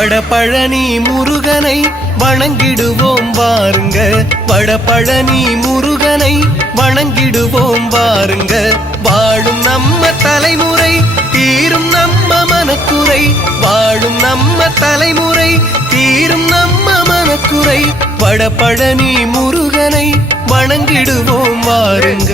வடபழனி முருகனை வணங்கிடுவோம் வாருங்க, வடபழனி முருகனை வணங்கிடுவோம் வாருங்க. வாழும் நம்ம தலைமுறை தீரும் நம்ம மனக்குறை, வாழும் நம்ம தலைமுறை தீரும் நம்ம மனக்குறை. வடபழனி முருகனை வணங்கிடுவோம் வாருங்க.